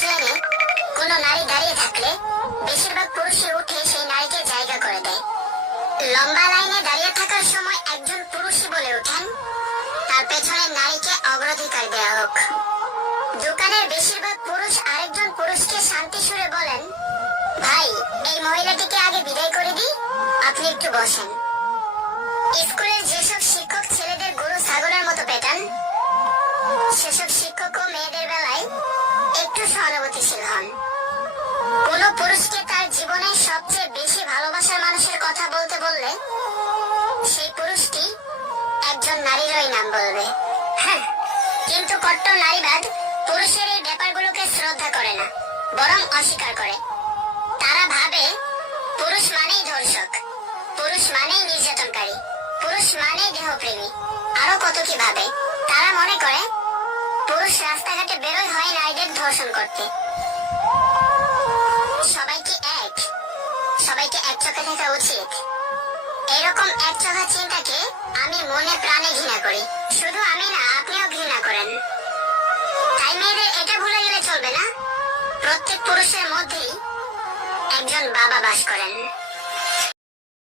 ট্রেনে কোনো নারী দাঁড়িয়ে থাকলে বেশিরভাগ পুরুষই উঠে সেই নারীকে জায়গা করে দেয়। লম্বা লাইনে দাঁড়িয়ে থাকার সময় একজন পুরুষই বলে ওঠেন, তার পেছনের নারীকে অগ্রাধিকার দেওয়া হোক। দোকানের বেশিরভাগ পুরুষ আরেকজন পুরুষকে শান্তি সুরে বলেন, ভাই, এই মহিলাটিকে আগে বিদায় করে দিই, আপনি একটু বসেন। স্কুলের একটু সহানুভূতিশীল হন। কোন পুরুষকে তার জীবনের সবচেয়ে বেশি ভালোবাসার মানুষের কথা বলতে বললে সেই পুরুষটি একজন নারীরই নাম বলবে। হ্যাঁ কিন্তু কট্টর নারীবাদ পুরুষের এই ব্যাপারগুলোকে শ্রদ্ধা করে না, বরং অস্বীকার করে। তারা ভাবে পুরুষ মানেই ধর্ষক, পুরুষ মানেই নির্যাতনকারী, পুরুষ মানেই দেহপ্রেমী। আরও কত কি ভাবে? তারা মনে করে, পুরুষ রাস্তাঘাটে বেরোয় হয় নারীদের ধর্ষণ করতে। সবাইকে এক। সবাইকে এক চোখে দেখা উচিত। এরকম এক চোখা চিন্তাকে আমি মনে প্রাণে ঘৃণা করি। শুধু আমি না, আপনিও ঘৃণা করেন। তাই মেয়েদের এটা ভুলে গেলে চলবে না। প্রত্যেক পুরুষের মধ্যেই একজন বাবা বাস করেন।